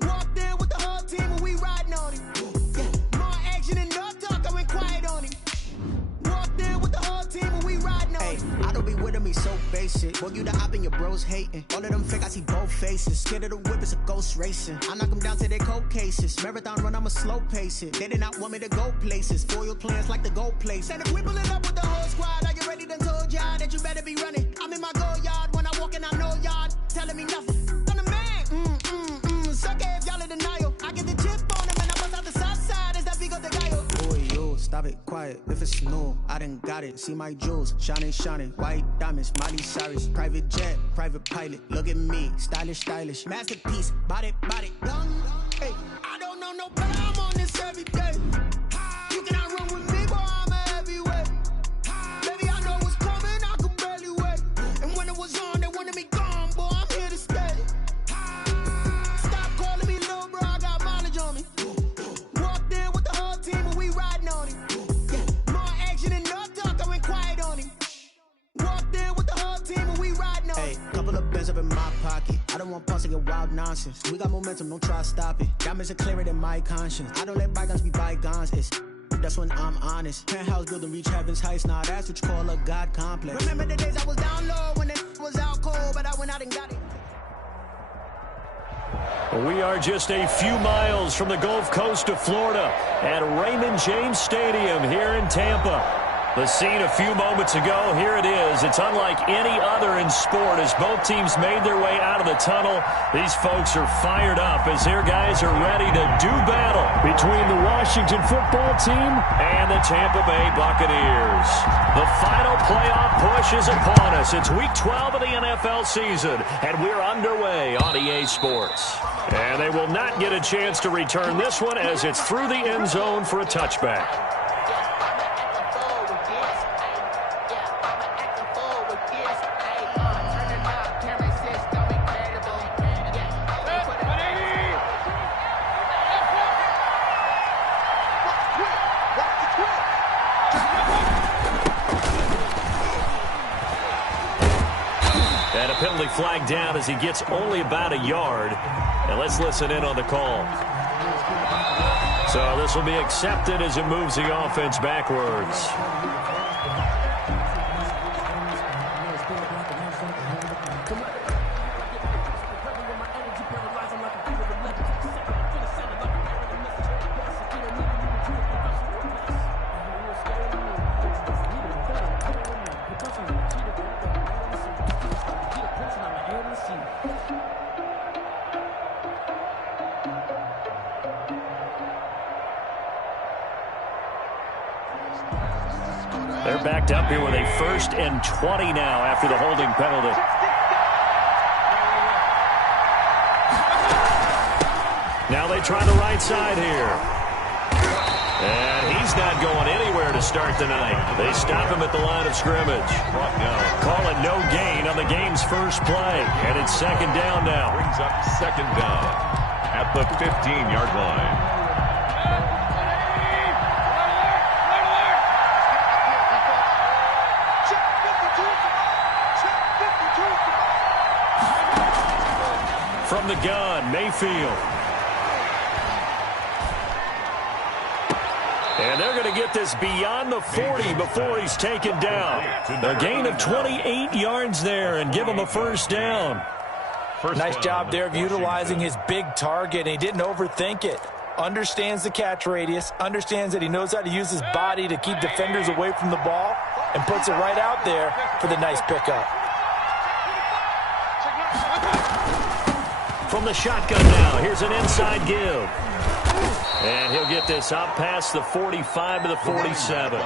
Walked in with the whole team and we riding on him. Yeah, more action and no talk, I went quiet on him. Walked in with the whole team and we riding on him. I don't be with him, he's so basic. Boy, you the op and your bros hating. All of them fake, I see both faces. Scared of the whip, it's a ghost racing. I knock them down to their cold cases. Marathon run, I'ma slow pace it. They did not want me to go places. Foil plans like the go place. And if we pulling up with the whole squad, are you ready? Done told y'all that you better be running. I'm in my go yard when I walk in, I know y'all telling me nothing. I'm the man. Suck it if y'all in denial. I get the chip on them and I bust out the south side. Is that Vigo de Gallo? Boy, yo, stop it, quiet. If it's new, I done got it. See my jewels, shining. White diamonds, Miley Cyrus. Private jet, private pilot. Look at me, stylish. Masterpiece, body, young. Hey, I don't know no better. I'm on this every day. You cannot run with me, boy. I'm a heavyweight. Baby, I know what's coming. I could barely wait. And when it was on, they wanted me gone, boy. I'm here to stay. Stop calling me little bro. I got mileage on me. Walked in with the whole team and we riding on him. Yeah, more action and no talk. I went quiet on him. Walked in with the whole team and we riding on him. Hey, couple of bands up in my pocket. I don't want pause to get wild nonsense. We got momentum, don't try to stop it. Diamonds are clearer than my conscience. I don't let bygones be bygones. That's when I'm honest. Penthouse building reach heaven's heights. Nah, that's what you call a God complex. Remember the days I was down low when it was out cold, but I went out and got it. We are just a few miles from the Gulf Coast of Florida at Raymond James Stadium here in Tampa. The scene a few moments ago, here it is. It's unlike any other in sport as both teams made their way out of the tunnel. These folks are fired up as their guys are ready to do battle between the Washington football team and the Tampa Bay Buccaneers. The final playoff push is upon us. It's week 12 of the NFL season, and we're underway on EA Sports. And they will not get a chance to return this one as it's through the end zone for a touchback. And a penalty flag down as he gets only about a yard. And let's listen in on the call. So this will be accepted as it moves the offense backwards. They're backed up here with a 1st and 20 now after the holding penalty. Now they try the right side here. And he's not going anywhere to start the night. They stop him at the line of scrimmage. Call it no gain on the game's first play. And it's 2nd down now. Brings up 2nd down at the 15-yard line. From the gun, Mayfield. And they're going to get this beyond the 40 before he's taken down. A gain of 28 yards there and give him a 1st down. Nice job there of utilizing his big target. He didn't overthink it. Understands the catch radius, understands that he knows how to use his body to keep defenders away from the ball, and puts it right out there for the nice pickup. From the shotgun now, here's an inside give. And he'll get this up past the 45 to the 47.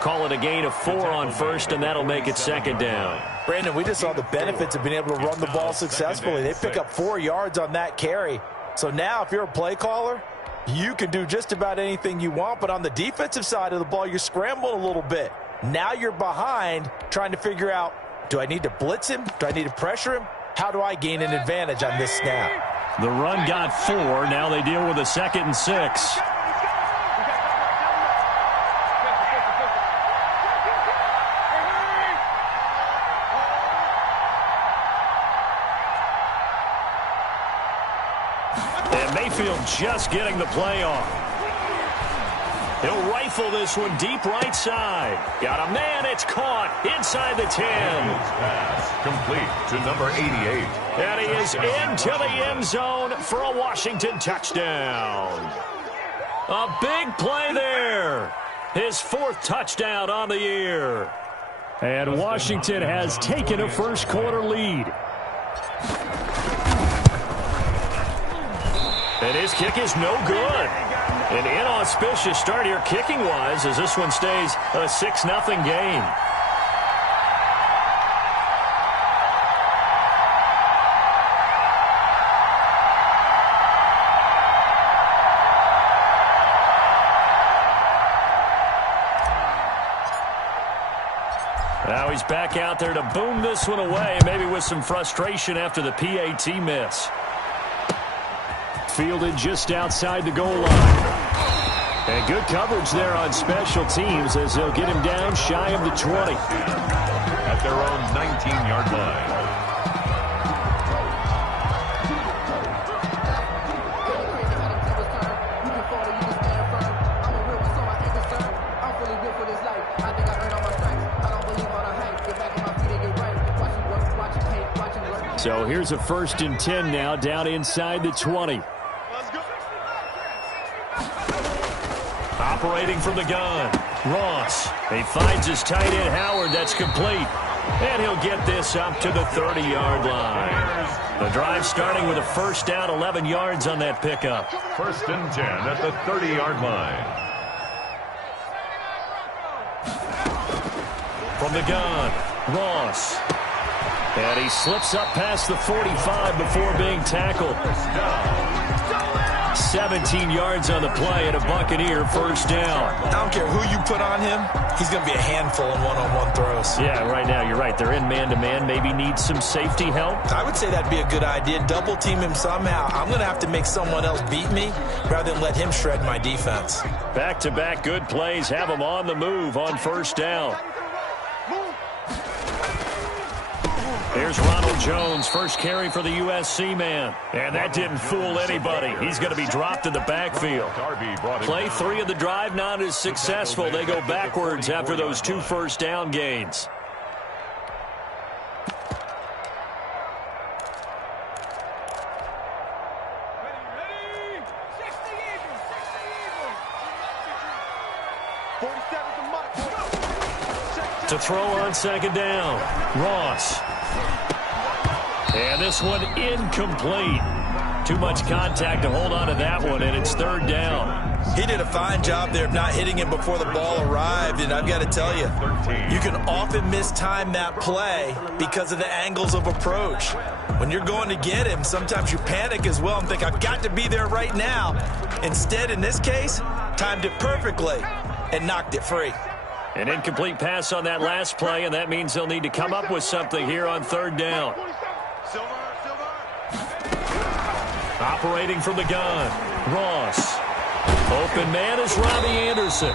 Call it a gain of 4 on 1st, and that'll make it 2nd down. Brandon, we just saw the benefits of being able to run the ball successfully. They pick up 4 yards on that carry. So now if you're a play caller, you can do just about anything you want. But on the defensive side of the ball, you're scrambling a little bit. Now you're behind trying to figure out, do I need to blitz him? Do I need to pressure him? How do I gain an advantage on this snap? The run got 4. Now they deal with a 2nd and 6. Mayfield just getting the play off. He'll rifle this one deep right side. Got a man. It's caught inside the 10. Pass complete to number 88. And he is into the end zone for a Washington touchdown. A big play there. His 4th touchdown on the year. And Washington has taken a first quarter lead. And his kick is no good. An inauspicious start here kicking-wise as this one stays a 6-0 game. Now he's back out there to boom this one away, maybe with some frustration after the PAT miss. Fielded just outside the goal line. And good coverage there on special teams as they'll get him down shy of the 20. At their own 19-yard line. So here's a 1st and 10 now down inside the 20. Operating from the gun, Ross. He finds his tight end, Howard. That's complete. And he'll get this up to the 30-yard line. The drive starting with a 1st down, 11 yards on that pickup. 1st and 10 at the 30-yard line. From the gun, Ross. And he slips up past the 45 before being tackled. 17 yards on the play and a Buccaneer 1st down. I don't care who you put on him, he's going to be a handful in one-on-one throws. Yeah, right now you're right. They're in man-to-man. Maybe need some safety help. I would say that'd be a good idea. Double team him somehow. I'm going to have to make someone else beat me rather than let him shred my defense. Back-to-back good plays have him on the move on 1st down. Here's Ronald Jones, first carry for the USC man. And that didn't fool anybody. He's going to be dropped in the backfield. Play 3 of the drive not as successful. They go backwards after those 2 first down gains. To throw on 2nd down, Ross. And this one incomplete. Too much contact to hold on to that one, and it's 3rd down. He did a fine job there of not hitting him before the ball arrived, and I've got to tell you, you can often mistime that play because of the angles of approach. When you're going to get him, sometimes you panic as well and think, I've got to be there right now. Instead, in this case, timed it perfectly and knocked it free. An incomplete pass on that last play, and that means they'll need to come up with something here on 3rd down. Operating from the gun, Ross. Open man is Robbie Anderson.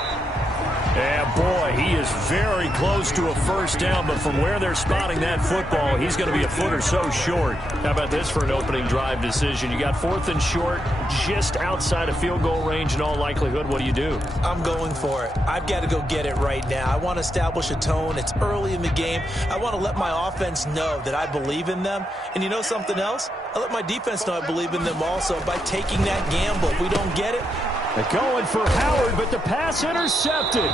And boy, he is very close to a 1st down, but from where they're spotting that football, he's going to be a foot or so short. How about this for an opening drive decision? You got 4th and short, just outside of field goal range in all likelihood. What do you do? I'm going for it. I've got to go get it right now. I want to establish a tone. It's early in the game. I want to let my offense know that I believe in them. And you know something else? I let my defense know I believe in them also by taking that gamble. If we don't get it, they're going for Howard, but the pass intercepted.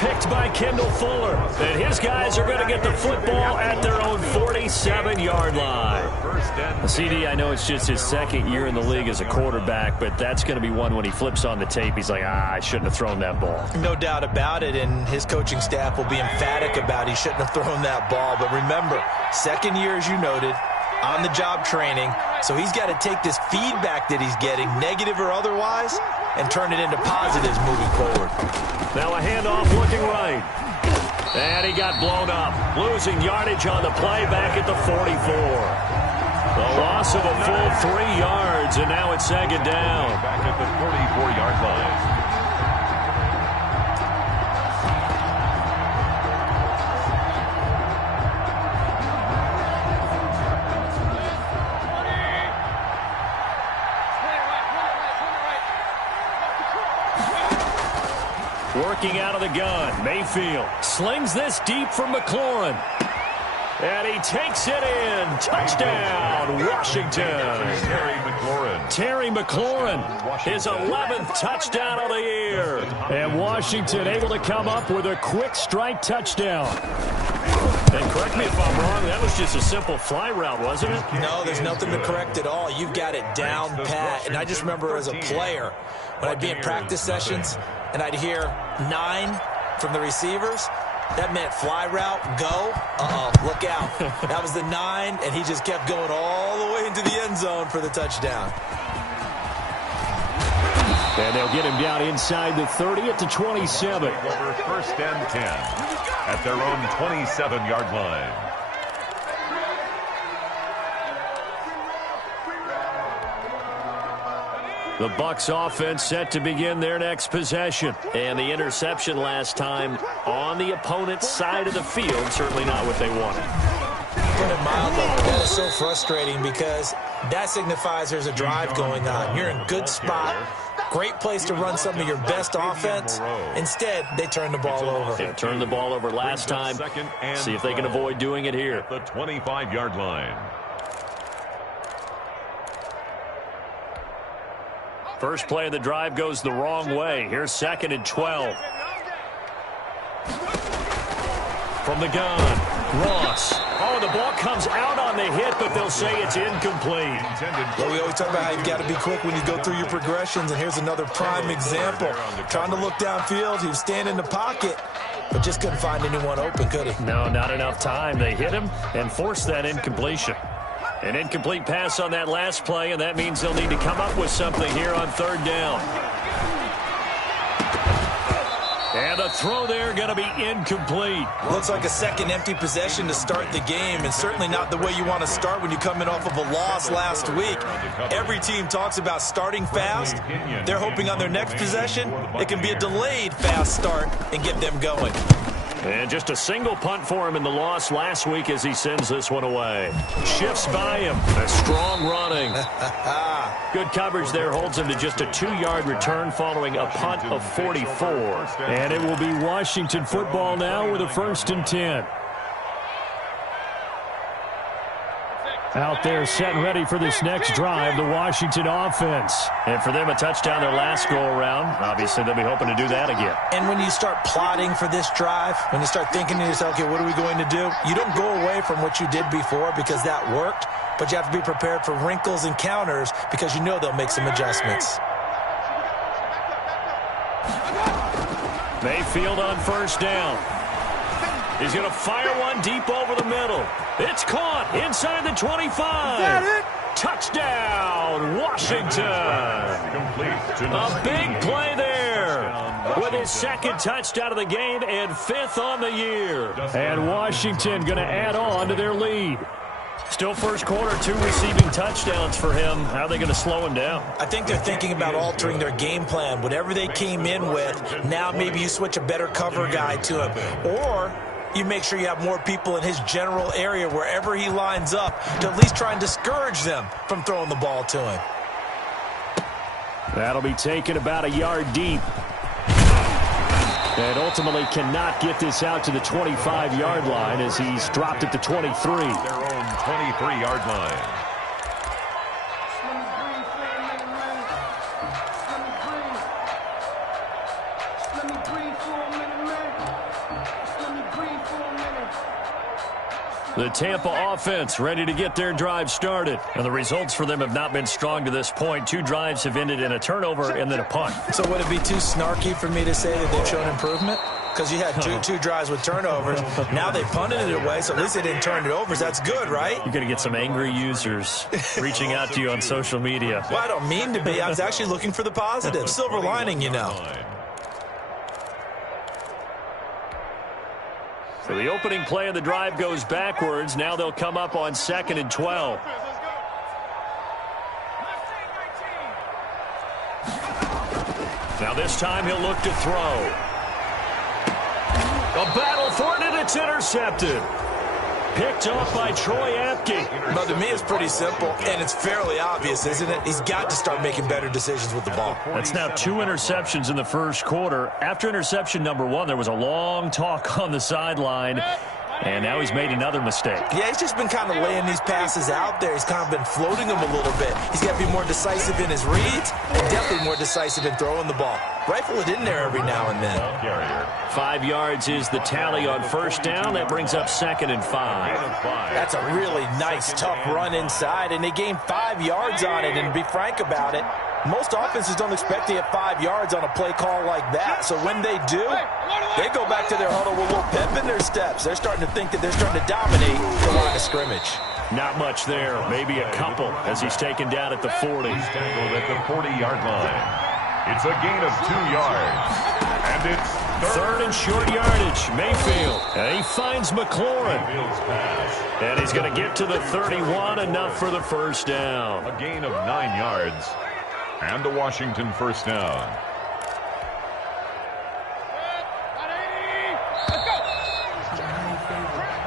Picked by Kendall Fuller. And his guys are going to get the football at their own 47-yard line. CD, I know it's just his 2nd year in the league as a quarterback, but that's going to be one when he flips on the tape. He's like, I shouldn't have thrown that ball. No doubt about it, and his coaching staff will be emphatic about he shouldn't have thrown that ball. But remember, 2nd year, as you noted, on-the-job training. So he's got to take this feedback that he's getting, negative or otherwise, and turn it into positives moving forward. Now a handoff looking right. And he got blown up. Losing yardage on the play back at the 44. The loss of a full 3 yards, and now it's 2nd down. Back at the 44-yard line. Backing out of the gun. Mayfield slings this deep from McLaurin. And he takes it in. Touchdown, Washington. Terry McLaurin, his 11th touchdown of the year. And Washington able to come up with a quick strike touchdown. And correct me if I'm wrong, that was just a simple fly route, wasn't it? No, there's nothing to correct at all. You've got it down pat. And I just remember as a player, when I'd be in practice sessions and I'd hear 9 from the receivers, that meant fly route, go. Look out. That was the 9, and he just kept going all the way into the end zone for the touchdown. And they'll get him down inside the 30 at the 27. First and 10 at their own 27-yard line. The Bucs offense set to begin their next possession. And the interception last time on the opponent's side of the field, certainly not what they wanted. Put it mildly, that is so frustrating because that signifies there's a drive going on. You're in a good spot. Great place to run some of your best offense. Instead, they turn the ball over. They turned the ball over last time. See if they can avoid doing it here. The 25-yard line. First play of the drive goes the wrong way. Here's 2nd and 12. From the gun, Ross. Oh, the ball comes out on the hit, but they'll say it's incomplete. Well, we always talk about how you've got to be quick when you go through your progressions, and here's another prime example. Trying to look downfield, he was standing in the pocket, but just couldn't find anyone open, could he? No, not enough time. They hit him and forced that incompletion. An incomplete pass on that last play, and that means they'll need to come up with something here on 3rd down. And the throw there going to be incomplete. Looks like a second empty possession to start the game, and certainly not the way you want to start when you come in off of a loss last week. Every team talks about starting fast. They're hoping on their next possession it can be a delayed fast start and get them going. And just a single punt for him in the loss last week as he sends this one away. Shifts by him. A strong running. Good coverage there holds him to just a 2-yard return following a punt of 44. And it will be Washington football now with a 1st and 10. Out there set and ready for this next drive, the Washington offense. And for them, a touchdown their last go-around. Obviously, they'll be hoping to do that again. And when you start plotting for this drive, when you start thinking to yourself, okay, what are we going to do? You don't go away from what you did before because that worked, but you have to be prepared for wrinkles and counters because you know they'll make some adjustments. Mayfield on 1st down. He's going to fire one deep over the middle. It's caught inside the 25. Got it. Touchdown, Washington. A big play there with his 2nd touchdown of the game and 5th on the year. And Washington going to add on to their lead. Still first quarter, 2 receiving touchdowns for him. How are they going to slow him down? I think they're thinking about altering their game plan. Whatever they came in with, now maybe you switch a better cover guy to him. Or you make sure you have more people in his general area wherever he lines up to at least try and discourage them from throwing the ball to him. That'll be taken about a yard deep. And ultimately cannot get this out to the 25-yard line as he's dropped at the 23. Their own 23-yard line. The Tampa offense ready to get their drive started. And the results for them have not been strong to this point. 2 drives have ended in a turnover and then a punt. So would it be too snarky for me to say that they've shown improvement? Because you had two drives with turnovers. Now they punted it away, so at least they didn't turn it over. So that's good, right? You're going to get some angry users reaching out to you on social media. Well, I don't mean to be. I was actually looking for the positive. Silver lining, you know. So the opening play of the drive goes backwards. Now they'll come up on 2nd and 12. Now this time he'll look to throw. A battle for it, and it's intercepted. picked off by Troy Apke. But to me, it's pretty simple, and it's fairly obvious, isn't it? He's got to start making better decisions with the ball. That's now 2 interceptions in the first quarter. After interception number 1, there was a long talk on the sideline. And now he's made another mistake. Yeah, he's just been kind of laying these passes out there. He's kind of been floating them a little bit. He's got to be more decisive in his reads and definitely more decisive in throwing the ball. Rifle it in there every now and then. 5 yards is the tally on first down. That brings up 2nd and 5. That's a really nice, tough run inside, and they gained 5 yards on it. And to be frank about it, most offenses don't expect to get 5 yards on a play call like that. So when they do, they go back to their huddle with a little pep in their steps. They're starting to think that they're starting to dominate the line of scrimmage. Not much there. Maybe a couple as he's taken down at the 40. He's tackled at the 40-yard line. It's a gain of 2 yards. And it's third and short yardage. Mayfield. And he finds McLaurin. And he's going to get to the 31, enough for the first down. A gain of 9 yards. And a Washington first down.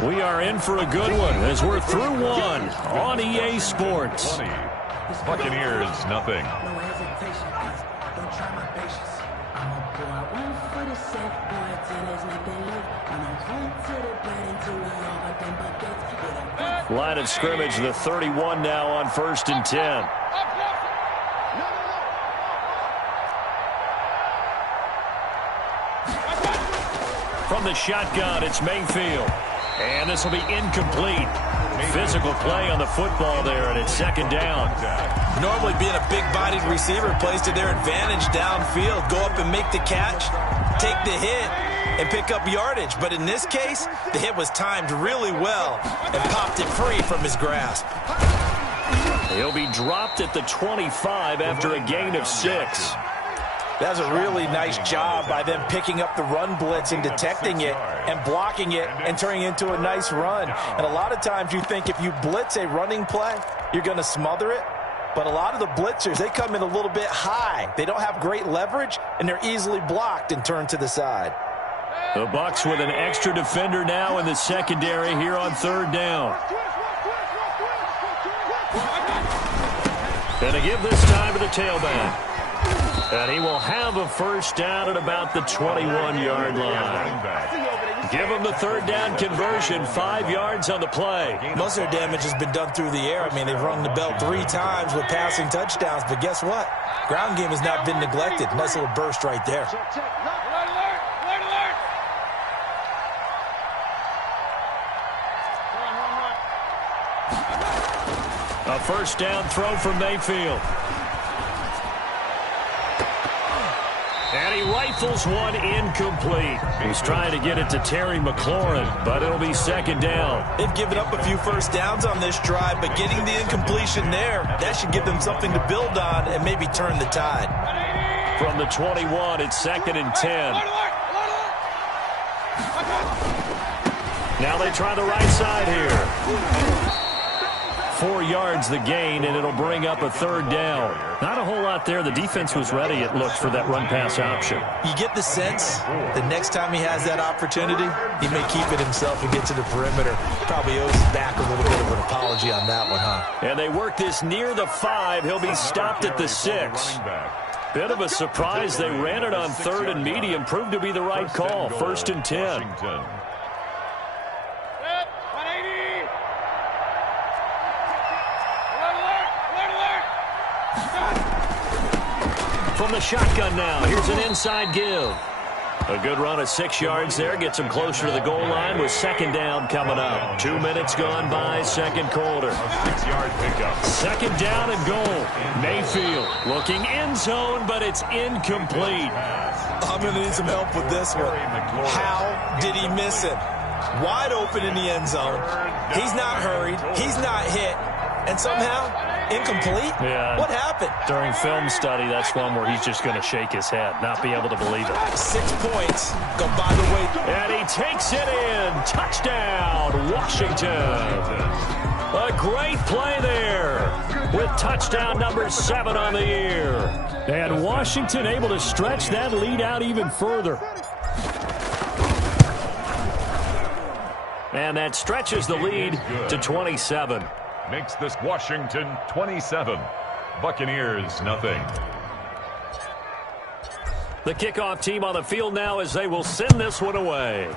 We are in for a good one as we're through one on EA Sports. 20. Buccaneers, nothing. Line of scrimmage, the 31 now on 1st and 10. From the shotgun, it's Mayfield. And this will be incomplete. Physical play on the football there, and it's 2nd down. Normally being a big-bodied receiver plays to their advantage downfield. Go up and make the catch, take the hit, and pick up yardage. But in this case, the hit was timed really well and popped it free from his grasp. He'll be dropped at the 25 after a gain of 6. That's a really nice job by them picking up the run blitz and detecting it and blocking it and turning it into a nice run. And a lot of times you think if you blitz a running play, you're going to smother it. But a lot of the blitzers, they come in a little bit high. They don't have great leverage, and they're easily blocked and turned to the side. The Bucs with an extra defender now in the secondary here on 3rd down. And to give this time to the tailback. And he will have a first down at about the 21-yard line. Give him the 3rd down conversion, 5 yards on the play. Most of their damage has been done through the air. I mean, they've rung the bell 3 times with passing touchdowns, but guess what? Ground game has not been neglected. Nice little burst right there. A first down throw from Mayfield. And he rifles one incomplete. He's trying to get it to Terry McLaurin, but it'll be 2nd down. They've given up a few first downs on this drive, but getting the incompletion there, that should give them something to build on and maybe turn the tide. From the 21, it's 2nd and 10. Now they try the right side here. 4 yards the gain, and it'll bring up a 3rd down. Not a whole lot there. The defense was ready, it looked, for that run-pass option. You get the sense the next time he has that opportunity, he may keep it himself and get to the perimeter. Probably owes back a little bit of an apology on that one, huh? And they work this near the 5. He'll be stopped at the 6. Bit of a surprise. They ran it on 3rd and medium. Proved to be the right call. 1st and 10. From the shotgun now, here's an inside give. A good run of 6 yards there, gets him closer to the goal line with 2nd down coming up. 2 minutes gone by, 2nd quarter. 6-yard pickup. 2nd down and goal. Mayfield looking end zone, but it's incomplete. I'm going to need some help with this one. How did he miss it? Wide open in the end zone. He's not hurried. He's not hit. And somehow, incomplete? Yeah. What happened? During film study, that's one where he's just going to shake his head, not be able to believe it. 6 points go by the way. And he takes it in. Touchdown, Washington. A great play there with touchdown number 7 on the year. And Washington able to stretch that lead out even further. And that stretches the lead to 27. Makes this Washington 27. Buccaneers nothing. The kickoff team on the field now as they will send this one away.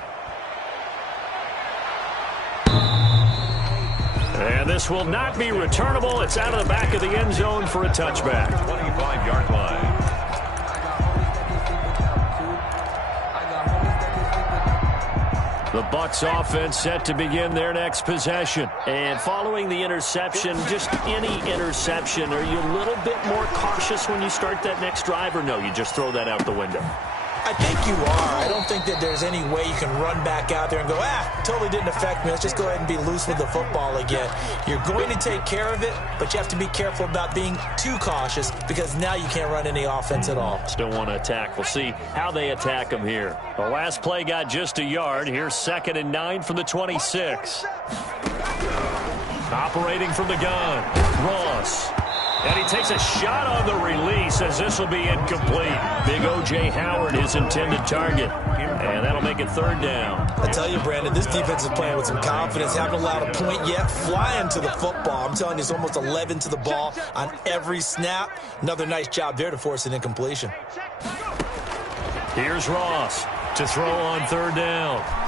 And this will not be returnable. It's out of the back of the end zone for a touchback. 25-yard line. The Bucs offense set to begin their next possession. And following the interception, just any interception, are you a little bit more cautious when you start that next drive, or no, you just throw that out the window? I think you are. I don't think that there's any way you can run back out there and go, totally didn't affect me. Let's just go ahead and be loose with the football again. You're going to take care of it, but you have to be careful about being too cautious because now you can't run any offense at all. Still want to attack. We'll see how they attack them here. The last play got just a yard. Here's 2nd and 9 from the 26. Operating from the gun, Ross. And he takes a shot on the release as this will be incomplete. Big O.J. Howard, his intended target. And that'll make it 3rd down. I tell you, Brandon, this defense is playing with some confidence. Haven't allowed a point yet. Flying to the football. I'm telling you, it's almost 11 to the ball on every snap. Another nice job there to force an incompletion. Here's Ross to throw on 3rd down.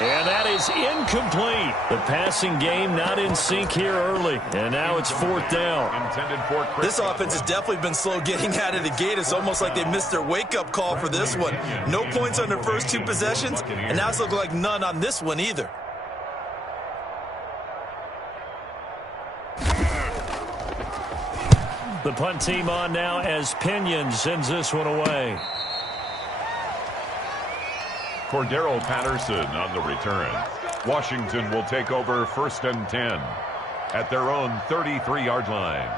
And that is incomplete. The passing game not in sync here early. And now it's 4th down. This offense has definitely been slow getting out of the gate. It's almost like they missed their wake-up call for this one. No points on their first 2 possessions, and now it's looking like none on this one either. The punt team on now as Pinion sends this one away. Cordero Patterson on the return. Washington will take over 1st and 10 at their own 33-yard line.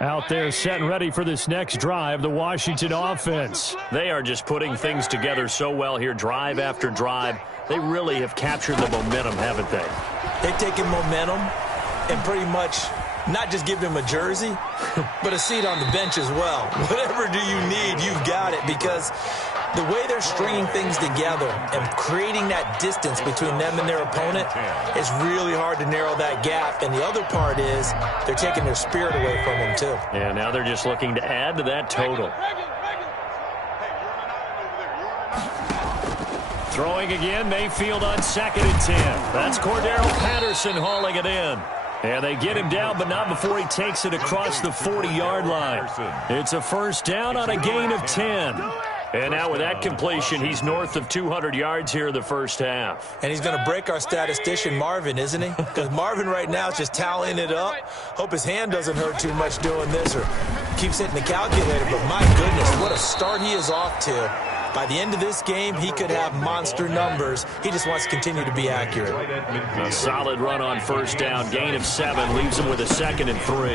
Out there set and ready for this next drive, the Washington offense. They are just putting things together so well here, drive after drive. They really have captured the momentum, haven't they? They've taken momentum and pretty much not just give him a jersey, but a seat on the bench as well. Whatever do you need, you've got it, because the way they're stringing things together and creating that distance between them and their opponent, it's really hard to narrow that gap. And the other part is they're taking their spirit away from them, too. Yeah, now they're just looking to add to that total. Throwing again, Mayfield on 2nd and 10. That's Cordero Patterson hauling it in. And they get him down, but not before he takes it across the 40-yard line. It's a 1st down on a gain of 10. And now with that completion, he's north of 200 yards here in the first half. And he's going to break our statistician, Marvin, isn't he? Because Marvin right now is just tallying it up. Hope his hand doesn't hurt too much doing this or keeps hitting the calculator. But my goodness, what a start he is off to. By the end of this game, he could have monster numbers. He just wants to continue to be accurate. A solid run on 1st down. Gain of 7 leaves him with a 2nd and 3.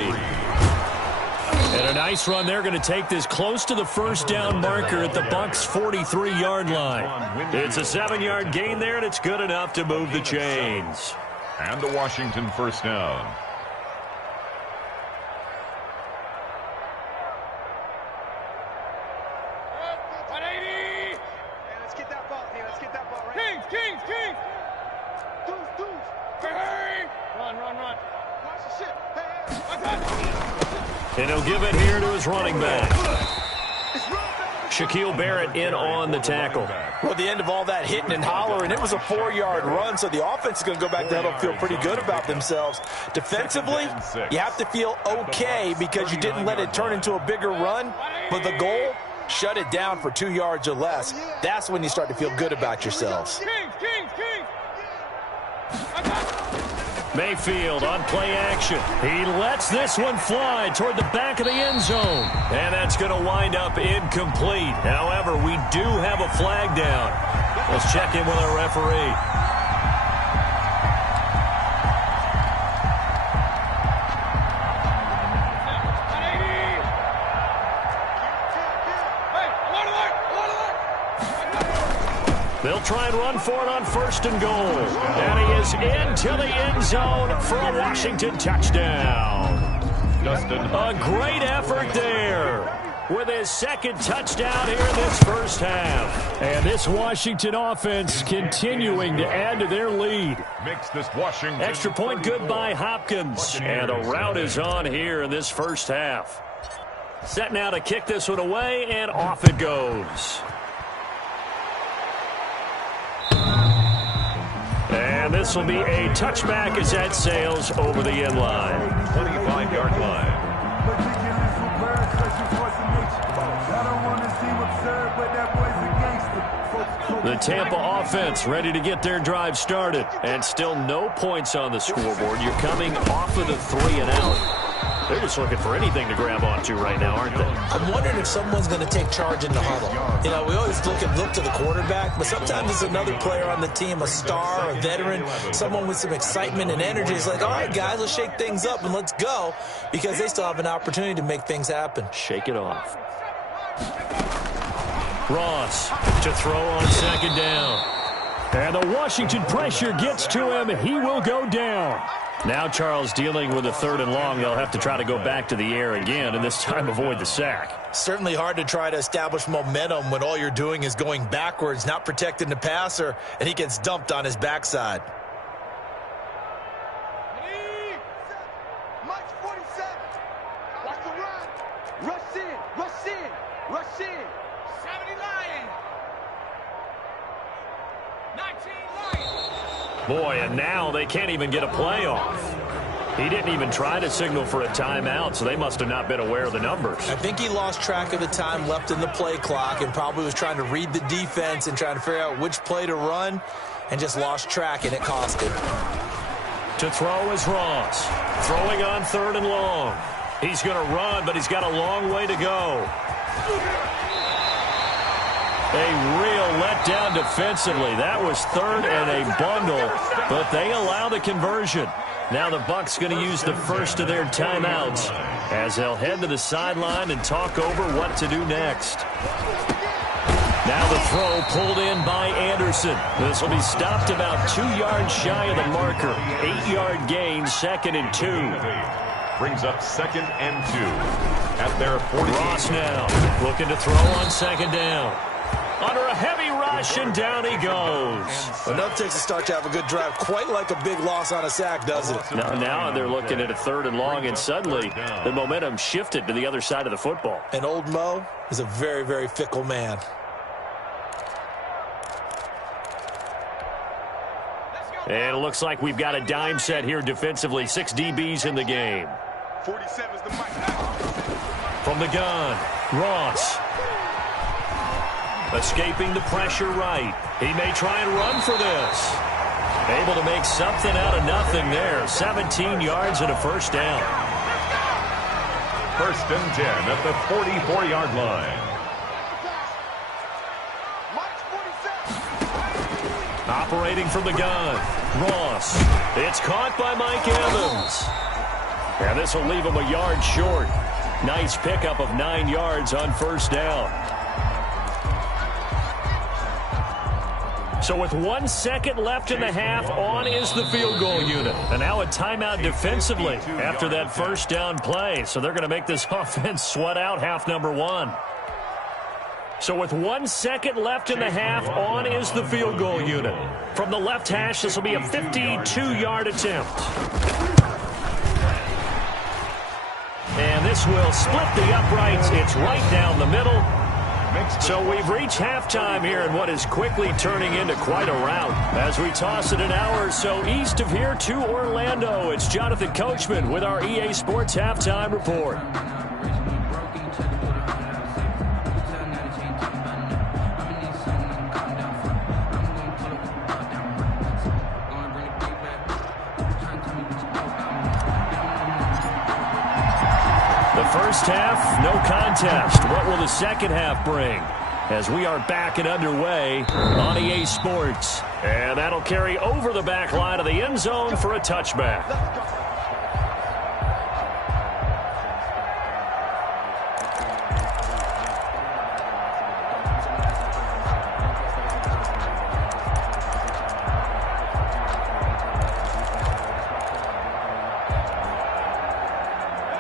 And a nice run. They're going to take this close to the 1st down marker at the Bucs' 43-yard line. It's a 7-yard gain there, and it's good enough to move the chains. And the Washington 1st down. And he'll give it here to his running back. Shaquille Barrett in on the tackle. Well, at the end of all that hitting and hollering, it was a 4-yard run, so the offense is going to go back to huddle and feel pretty good about themselves. Defensively, you have to feel okay because you didn't let it turn into a bigger run, but the goal, shut it down for 2 yards or less. That's when you start to feel good about yourselves. Mayfield on play action. He lets this one fly toward the back of the end zone. And that's going to wind up incomplete. However, we do have a flag down. Let's check in with our referee. They'll try and run for it on 1st and goal. And he is into the end zone for a Washington touchdown. A great effort there with his 2nd touchdown here in this first half. And this Washington offense continuing to add to their lead. Makes this Washington extra point good by Hopkins. And a rout is on here in this first half. Set now to kick this one away, and off it goes. And this will be a touchback as that sails over the end line. 25-yard line. The Tampa offense ready to get their drive started. And still no points on the scoreboard. You're coming off of the 3-and-out. They're just looking for anything to grab onto right now, aren't they? I'm wondering if someone's going to take charge in the huddle. You know, we always look to the quarterback, but sometimes it's another player on the team, a star, a veteran, someone with some excitement and energy. It's like, all right, guys, let's shake things up and let's go, because they still have an opportunity to make things happen. Shake it off. Ross to throw on 2nd down. And the Washington pressure gets to him. He will go down. Now Charles dealing with a 3rd and long. They'll have to try to go back to the air again, and this time avoid the sack. Certainly hard to try to establish momentum when all you're doing is going backwards, not protecting the passer, and he gets dumped on his backside. March 47. Watch the run. Rush in. Rush in. Rush in. 70 Lions. 19 Lions. Boy, and now they can't even get a play off. He didn't even try to signal for a timeout, so they must have not been aware of the numbers. I think he lost track of the time left in the play clock and probably was trying to read the defense and trying to figure out which play to run and just lost track, and it cost him. To throw is Ross. Throwing on 3rd and long. He's going to run, but he's got a long way to go. A real letdown defensively. That was 3rd and a bundle, but they allow the conversion. Now the Bucs going to use the first of their timeouts as they'll head to the sideline and talk over what to do next. Now the throw pulled in by Anderson. This will be stopped about 2 yards shy of the marker. 8-yard gain, 2nd and 2. Brings up 2nd and 2 at their 40. Ross now looking to throw on 2nd down. Under a heavy rush, and down he goes. Enough takes to start to have a good drive. Quite like a big loss on a sack, doesn't it? Now they're looking at a 3rd and long, and suddenly the momentum shifted to the other side of the football. And old Mo is a very, very fickle man. And it looks like we've got a dime set here defensively. 6 DBs in the game. 47 is the mic. From the gun, Ross. Escaping the pressure right. He may try and run for this. Able to make something out of nothing there. 17 yards and a 1st down. 1st and 10 at the 44-yard line. Operating from the gun, Ross. It's caught by Mike Evans. And this will leave him a yard short. Nice pickup of 9 yards on 1st down. So with 1 second left in the half, on is the field goal unit. And now a timeout defensively after that 1st down play. So they're going to make this offense sweat out half number 1. So with 1 second left in the half, on is the field goal unit. From the left hash, this will be a 52-yard attempt. And this will split the uprights. It's right down the middle. So we've reached halftime here in what is quickly turning into quite a rout. As we toss it an hour or so east of here to Orlando, it's Jonathan Coachman with our EA Sports Halftime Report. First half, no contest. What will the second half bring? As we are back and underway on EA Sports. And that'll carry over the back line of the end zone for a touchback.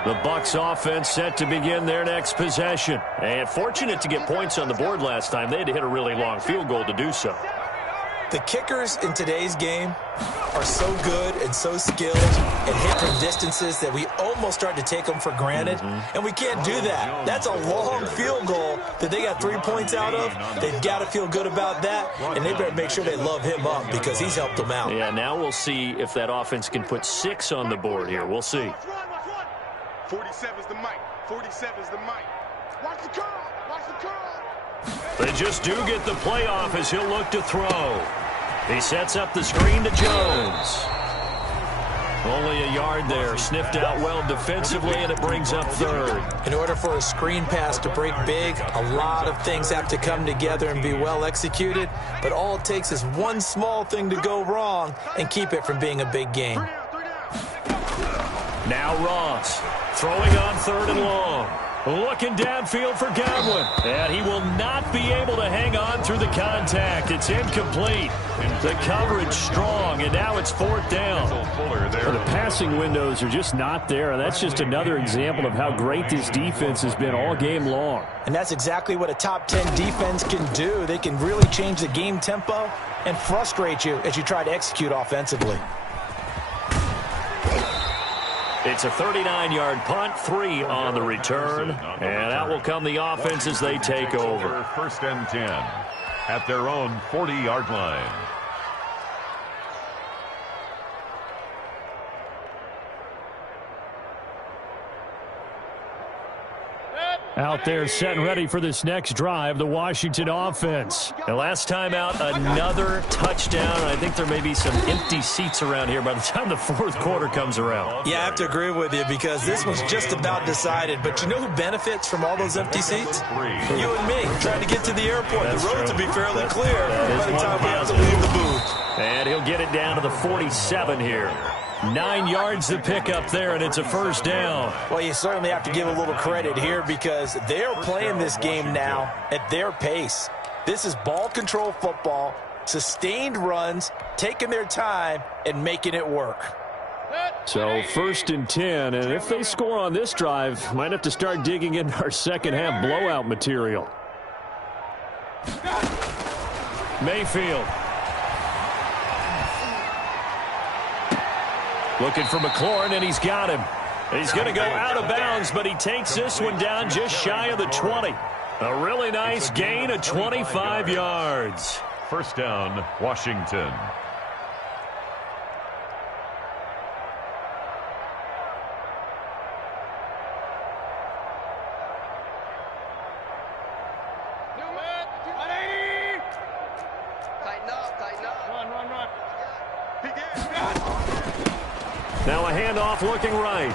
The Bucs offense set to begin their next possession. And fortunate to get points on the board last time. They had to hit a really long field goal to do so. The kickers in today's game are so good and so skilled and hit from distances that we almost start to take them for granted. And we can't do that. That's a long field goal that they got 3 points out of. They've got to feel good about that, and they better make sure they love him up because he's helped them out. Yeah, now we'll see if that offense can put 6 on the board here. We'll see. 47's the mic. 47's the mic. Watch the curl. Watch the curl. They just do get the playoff as he'll look to throw. He sets up the screen to Jones. Only a yard there. Sniffed out well defensively, and it brings up third. In order for a screen pass to break big, a lot of things have to come together and be well executed. But all it takes is one small thing to go wrong and keep it from being a big game. Now Ross throwing on 3rd and long. Looking downfield for Godwin. And he will not be able to hang on through the contact. It's incomplete. The coverage strong, and now it's 4th down. Well, the passing windows are just not there, and that's just another example of how great this defense has been all game long. And that's exactly what a top 10 defense can do. They can really change the game tempo and frustrate you as you try to execute offensively. It's a 39-yard punt, 3 on the return, and out will come the offense as they take over. 1st and 10 at their own 40-yard line. Out there set and ready for this next drive, the Washington offense. And last time out, another touchdown. I think there may be some empty seats around here by the time the 4th quarter comes around. Yeah, I have to agree with you because this was just about decided. But you know who benefits from all those empty seats? You and me, trying to get to the airport. That's the roads true. will be fairly That's clear by the time we have to positive. leave the booth. And he'll get it down to the 47 here. 9 yards to pick up there, and it's a 1st down. Well, you certainly have to give a little credit here because they're playing this game now at their pace. This is ball control football, sustained runs, taking their time, and making it work. So 1st and 10, and if they score on this drive, might have to start digging into our second half blowout material. Mayfield. Looking for McLaurin, and he's got him. He's going to go out of bounds, but he takes this one down just shy of the 20. A really nice gain of 25 yards. 1st down, Washington. Now a handoff looking right.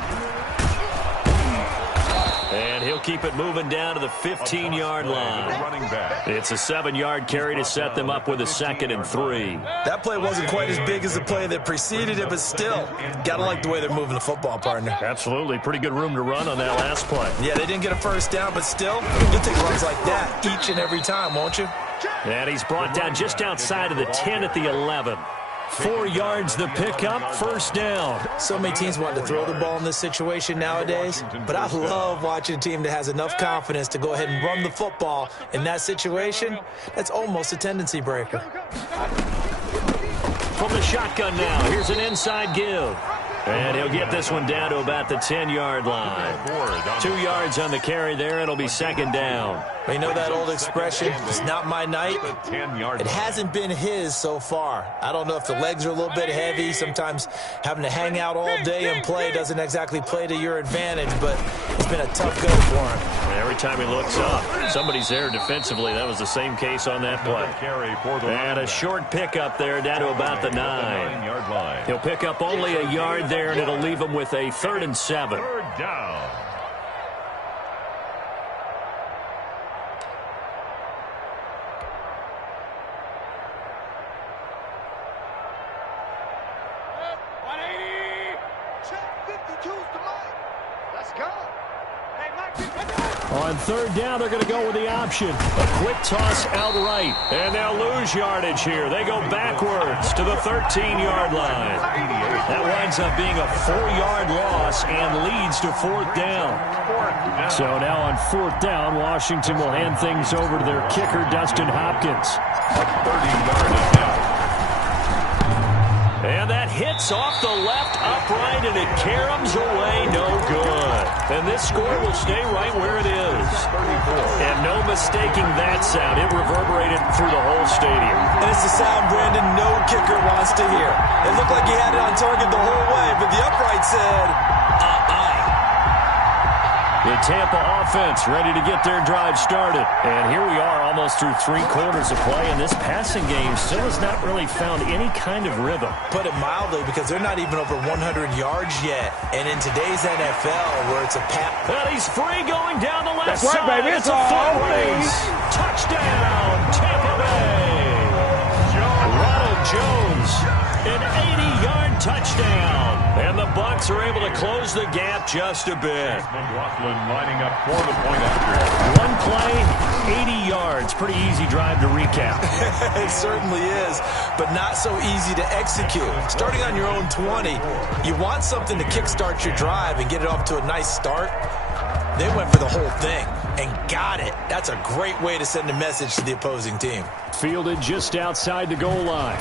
And he'll keep it moving down to the 15-yard line. Running back. It's a 7-yard carry to set them up with a 2nd and 3. That play wasn't quite as big as the play that preceded it, but still, got to like the way they're moving the football, partner. Absolutely. Pretty good room to run on that last play. Yeah, they didn't get a 1st down, but still, you'll take runs like that each and every time, won't you? And he's brought down just outside of the 10 at the 11. 4 yards the pickup, 1st down. So many teams want to throw the ball in this situation nowadays, but I love watching a team that has enough confidence to go ahead and run the football in that situation. That's almost a tendency breaker. From the shotgun now, here's an inside give. And he'll get this one down to about the 10-yard line. 2 yards on the carry there. It'll be 2nd down. You know that old expression, it's not my night? It hasn't been his so far. I don't know if the legs are a little bit heavy. Sometimes having to hang out all day and play doesn't exactly play to your advantage, but it's been a tough go for him. Every time he looks up, somebody's there defensively. That was the same case on that play. And a short pickup there down to about the 9. line. He'll pick up only a yard there, and it'll leave him with a 3rd and 7. 3rd down. Check 52's the mic. Let's go. On third down, they're going to go with the option. A quick toss out right. And they'll lose yardage here. They go backwards to the 13-yard line. That winds up being a 4-yard loss and leads to fourth down. So now on fourth down, Washington will hand things over to their kicker, Dustin Hopkins. 30-yard attempt. And that hits off the left upright, and it caroms away, no good. And this score will stay right where it is. And no mistaking that sound. It reverberated through the whole stadium. And it's the sound, Brandon, no kicker wants to hear. It looked like he had it on target the whole way, but the upright said, The Tampa offense ready to get their drive started. And here we are almost through 3 quarters of play, and this passing game still has not really found any kind of rhythm. Put it mildly, because they're not even over 100 yards yet. And in today's NFL, where it's a pass. Well, he's free going down the left That's right, side. baby. It's a foot race. Touchdown, Tampa Bay. Ronald Jones, an 80-yard touchdown. And the Bucs are able to close the gap just a bit. McLaughlin lining up for the point after. One play, 80 yards. Pretty easy drive to recap. It certainly is, but not so easy to execute. Starting on your own 20, you want something to kickstart your drive and get it off to a nice start. They went for the whole thing and got it. That's a great way to send a message to the opposing team. Fielded just outside the goal line.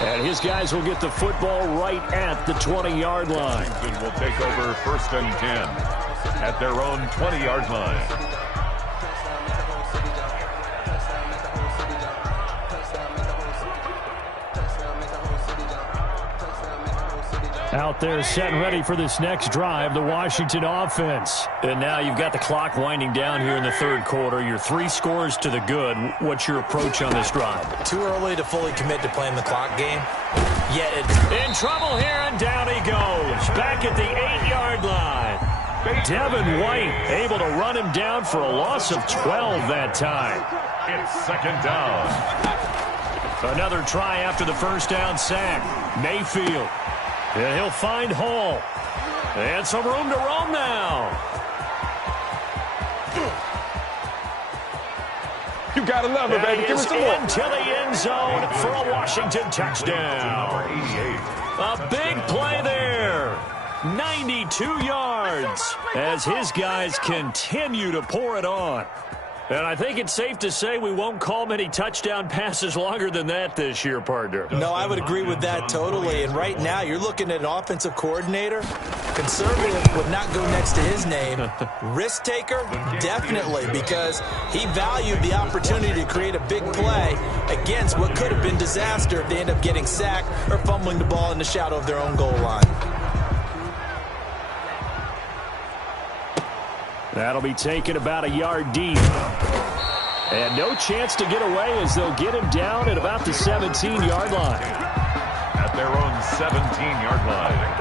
And his guys will get the football right at the 20-yard line. Washington will take over 1st and 10 at their own 20-yard line. Out there set and ready for this next drive, the Washington offense. And now you've got the clock winding down here in the third quarter. You're 3 scores to the good. What's your approach on this drive? Too early to fully commit to playing the clock game. Yet in trouble here, and down he goes. Back at the 8-yard line. Devin White able to run him down for a loss of 12 that time. It's 2nd down. Another try after the first down sack. Mayfield. And he'll find Hall. And some room to roam now. You gotta love it, baby. Give me some more. Into the end zone for a Washington touchdown. A big play there. 92 yards as his guys continue to pour it on. And I think it's safe to say we won't call many touchdown passes longer than that this year, partner. No, I would agree with that totally. And right now, you're looking at an offensive coordinator. Conservative would not go next to his name. Risk taker, definitely, because he valued the opportunity to create a big play against what could have been disaster if they end up getting sacked or fumbling the ball in the shadow of their own goal line. That'll be taken about a yard deep. And no chance to get away as they'll get him down at about the 17-yard line. At their own 17-yard line.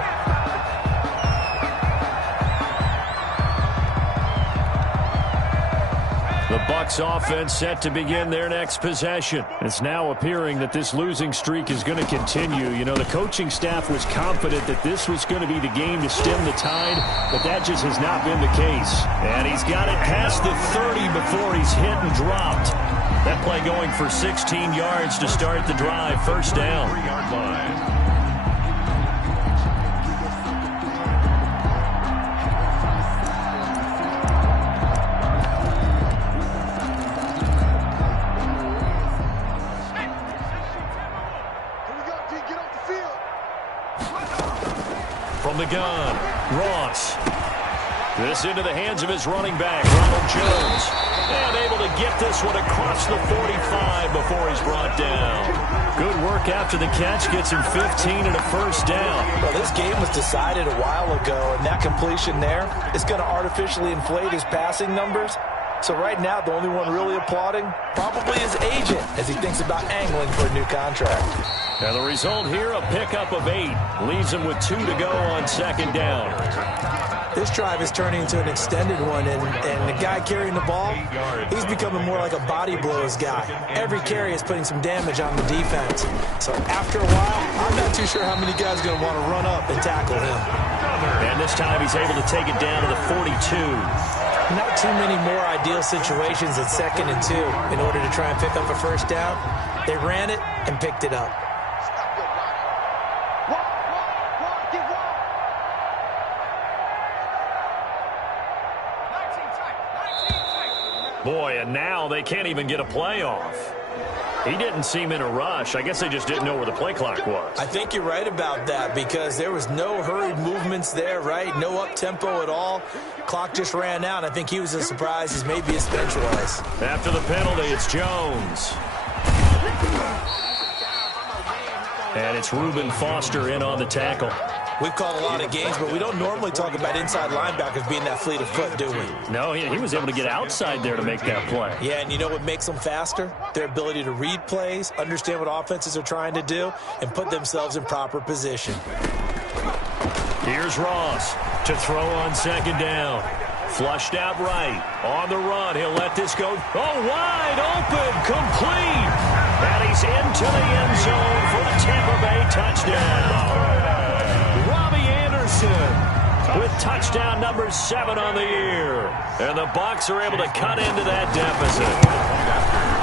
The Bucs offense set to begin their next possession. It's now appearing that this losing streak is going to continue. You know, the coaching staff was confident that this was going to be the game to stem the tide, but that just has not been the case. And he's got it past the 30 before he's hit and dropped. That play going for 16 yards to start the drive. First down. 3-yard line. From the gun, Ross. This into the hands of his running back, Ronald Jones. And able to get this one across the 45 before he's brought down. Good work after the catch. Gets him 15 and a first down. Well, this game was decided a while ago, and that completion there is going to artificially inflate his passing numbers. So right now, the only one really applauding probably his agent as he thinks about angling for a new contract. And the result here, a pickup of 8. Leaves him with 2 to go on second down. This drive is turning into an extended one, and the guy carrying the ball, he's becoming more like a body blows guy. Every carry is putting some damage on the defense. So after a while, I'm not too sure how many guys are going to want to run up and tackle him. And this time he's able to take it down to the 42. Not too many more ideal situations at 2nd and 2 in order to try and pick up a first down. They ran it and picked it up. Boy, and now they can't even get a play off. He didn't seem in a rush. I guess they just didn't know where the play clock was. I think you're right about that because there was no hurried movements there, right? No up-tempo at all. Clock just ran out. I think he was as surprised as maybe his bench was. After the penalty, it's Jones. And it's Reuben Foster in on the tackle. We've called a lot of games, but we don't normally talk about inside linebackers being that fleet of foot, do we? No, he was able to get outside there to make that play. Yeah, and you know what makes them faster? Their ability to read plays, understand what offenses are trying to do, and put themselves in proper position. Here's Ross to throw on second down. Flushed out right. On the run, he'll let this go. Oh, wide open, complete. And he's into the end zone for a Tampa Bay touchdown. With touchdown number 7 on the year. And the Bucs are able to cut into that deficit.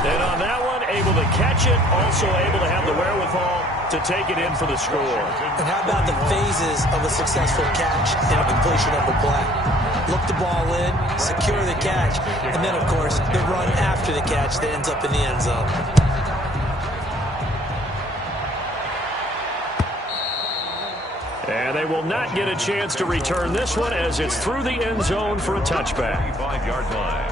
And on that one, able to catch it, also able to have the wherewithal to take it in for the score. And how about the phases of a successful catch and a completion of the play? Look the ball in, secure the catch, and then, of course, the run after the catch that ends up in the end zone. And they will not get a chance to return this one as it's through the end zone for a touchback. 5-yard line.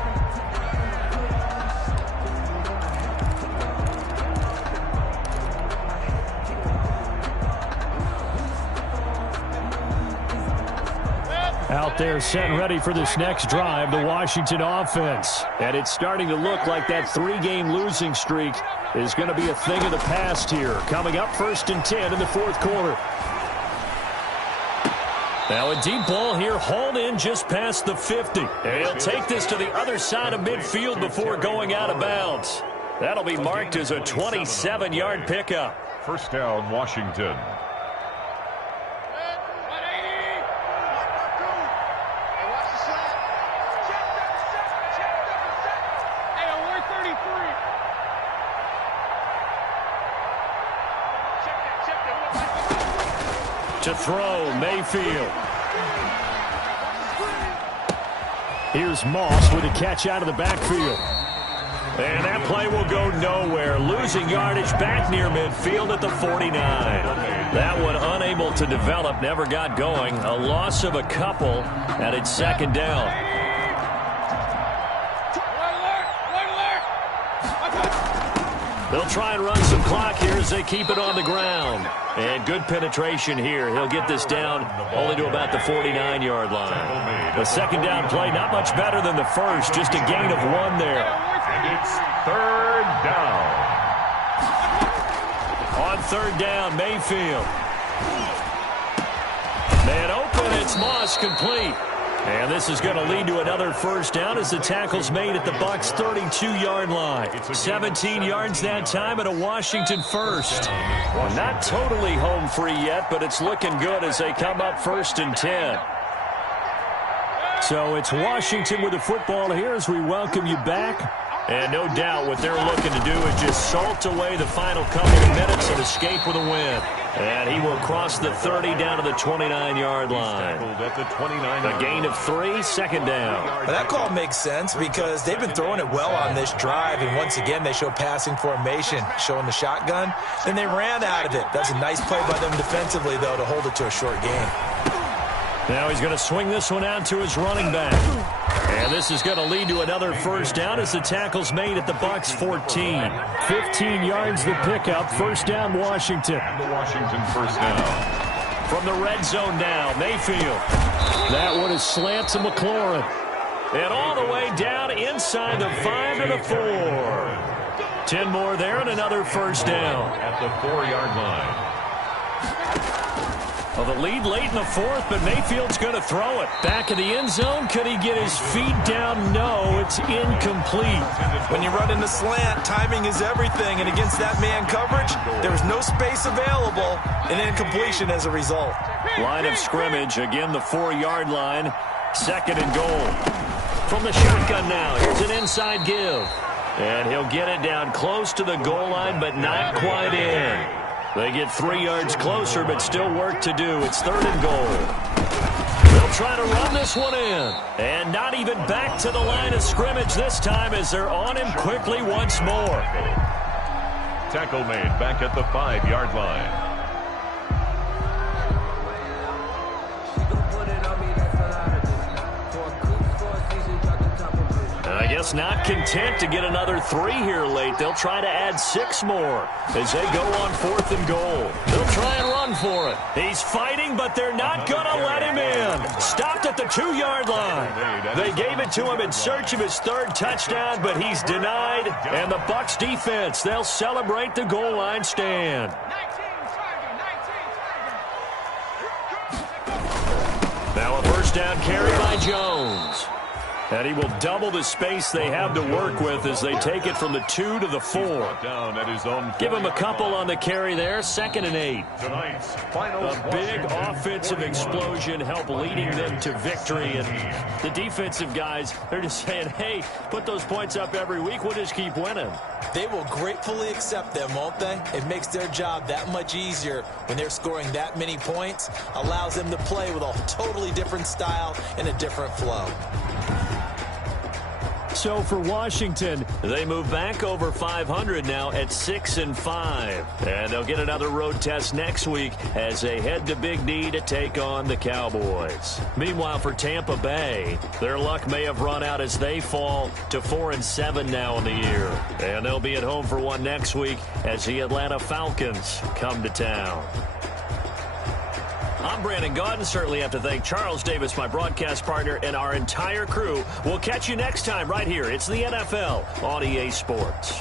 Out there set and ready for this next drive, the Washington offense. And it's starting to look like that 3-game losing streak is going to be a thing of the past here. Coming up 1st and 10 in the 4th quarter. Now a deep ball here, hauled in just past the 50. And he'll take this to the other side of midfield before going out of bounds. That'll be marked as a 27-yard pickup. First down, Washington. To throw, Mayfield. Here's Moss with a catch out of the backfield. And that play will go nowhere. Losing yardage back near midfield at the 49. That one unable to develop, never got going. A loss of a couple, and it's 2nd down. They'll try and run some clock here as they keep it on the ground. And good penetration here. He'll get this down only to about the 49-yard line. The 2nd down play, not much better than the first. Just a gain of 1 there. And it's 3rd down. On 3rd down, Mayfield. Man open, it's Moss complete. And this is going to lead to another first down as the tackle's made at the Bucs' 32-yard line. 17 yards that time and a Washington first. Well, not totally home free yet, but it's looking good as they come up 1st and 10. So it's Washington with the football here as we welcome you back. And no doubt what they're looking to do is just salt away the final couple of minutes and escape with a win. And he will cross the 30 down to the 29-yard line. At the 29. A gain of 3, 2nd down. But that call makes sense because they've been throwing it well on this drive, and once again they show passing formation, showing the shotgun, and they ran out of it. That's a nice play by them defensively, though, to hold it to a short gain. Now he's going to swing this one out to his running back. And this is going to lead to another first down as the tackle's made at the Bucs' 14. 15 yards the pickup. First down, Washington. The Washington first down. From the red zone now, Mayfield. That one is slant to McLaurin. And all the way down inside the 5 to the 4. 10 more there and another first down. At the 4-yard line. Well, the lead late in the fourth, but Mayfield's going to throw it. Back in the end zone. Could he get his feet down? No, it's incomplete. When you run in the slant, timing is everything. And against that man coverage, there was no space available. And incompletion as a result. Line of scrimmage. Again, the 4-yard line. Second and goal. From the shotgun now. Here's an inside give. And he'll get it down close to the goal line, but not quite in. They get 3 yards closer, but still work to do. It's third and goal. They'll try to run this one in. And not even back to the line of scrimmage this time as they're on him quickly once more. Tackle made back at the 5-yard line. I guess not content to get another 3 here late. They'll try to add 6 more as they go on 4th and goal. They'll try and run for it. He's fighting, but they're not going to let him in. Stopped at the 2-yard line. They gave it to him in search of his 3rd touchdown, but he's denied. And the Bucs defense, they'll celebrate the goal line stand. Now a first down carry by Jones. And he will double the space they have to work with as they take it from the 2 to the 4. Down at his own. Give him a couple on the carry there. 2nd and 8. Tonight's final. A big offensive explosion help leading them to victory. And the defensive guys, they're just saying, hey, put those points up every week. We'll just keep winning. They will gratefully accept them, won't they? It makes their job that much easier when they're scoring that many points. Allows them to play with a totally different style and a different flow. So for Washington, they move back over 500 now at 6-5. And they'll get another road test next week as they head to Big D to take on the Cowboys. Meanwhile, for Tampa Bay, their luck may have run out as they fall to 4-7 now in the year. And they'll be at home for one next week as the Atlanta Falcons come to town. I'm Brandon Gaudin. Certainly have to thank Charles Davis, my broadcast partner, and our entire crew. We'll catch you next time right here. It's the NFL on EA Sports.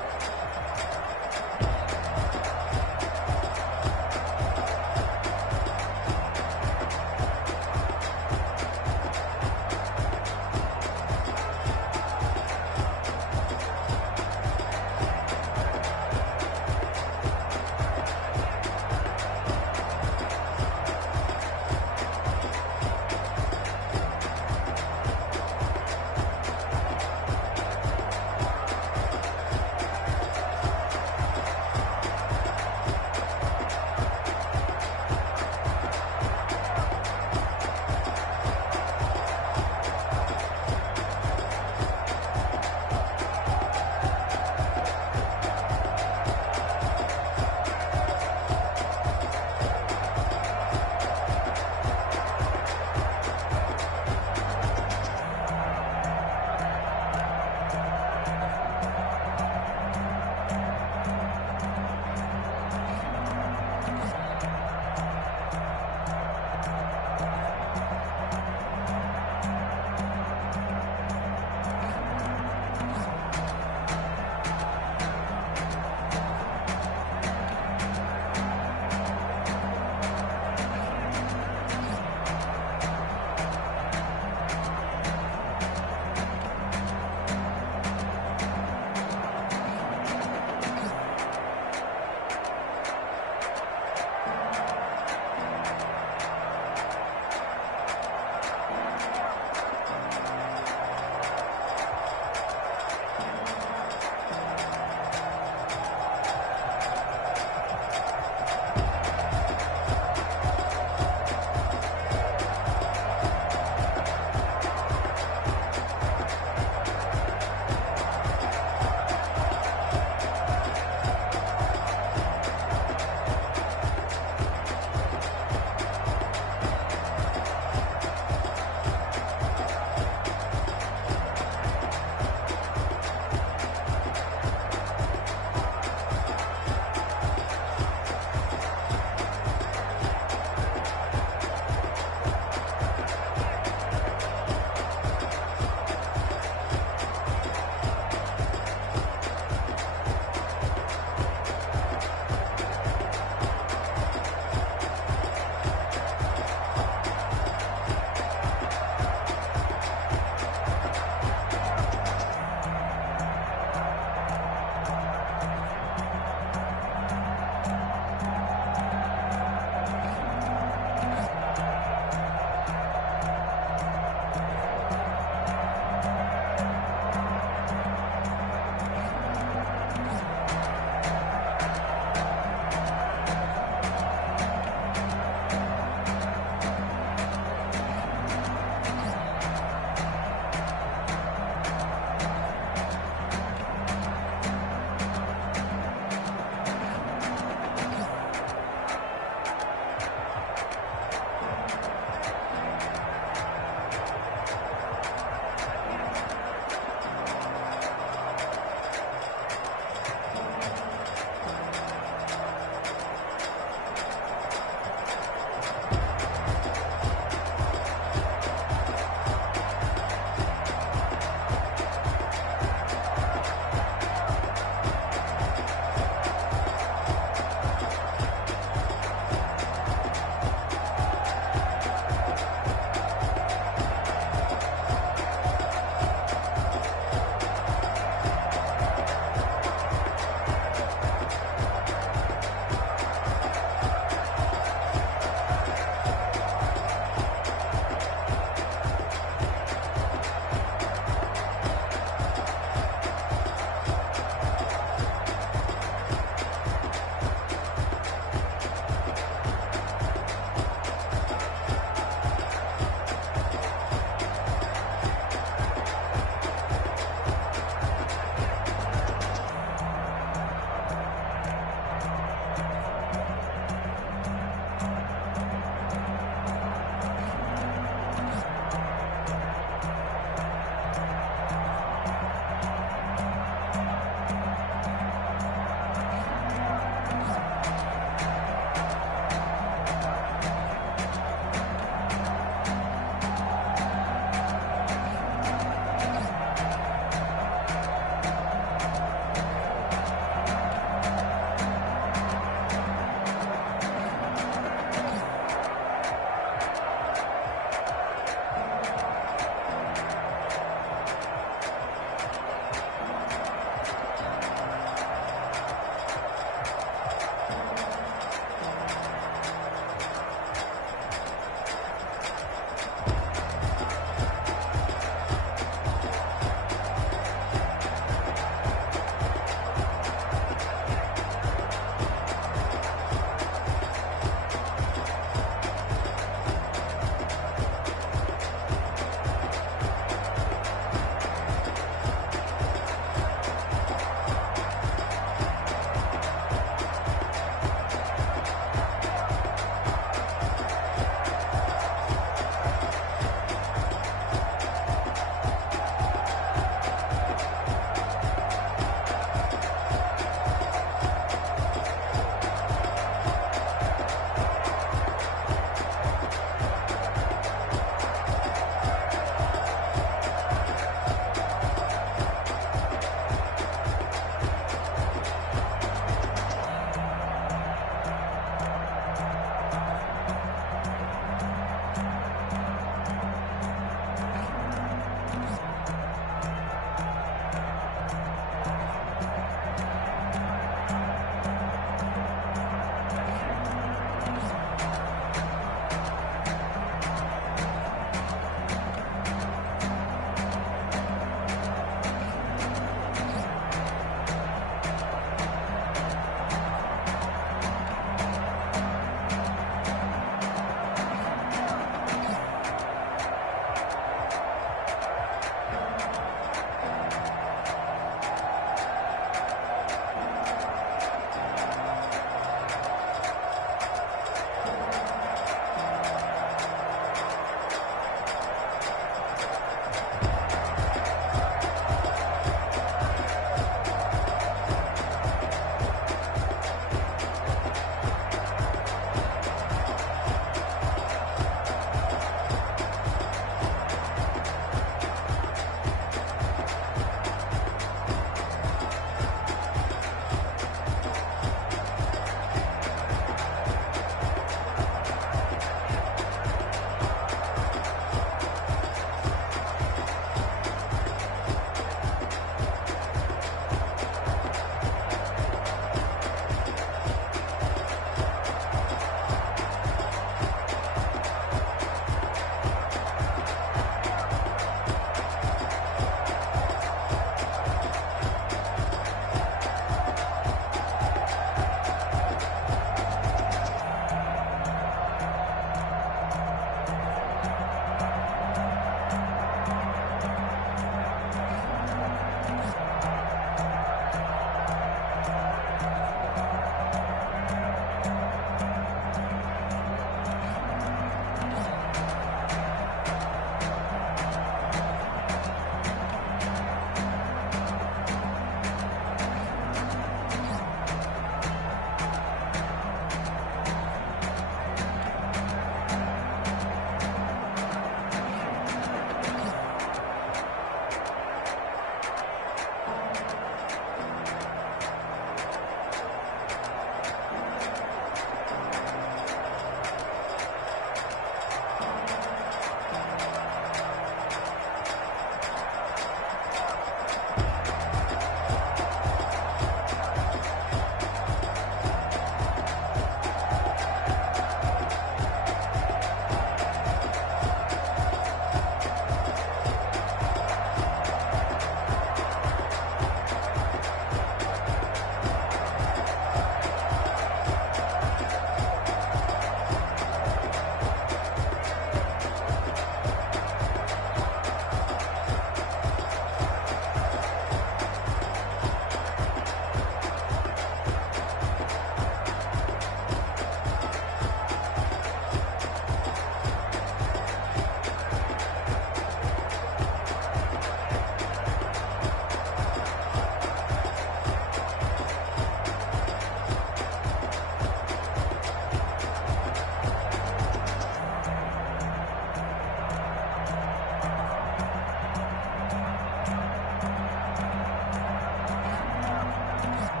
Yeah.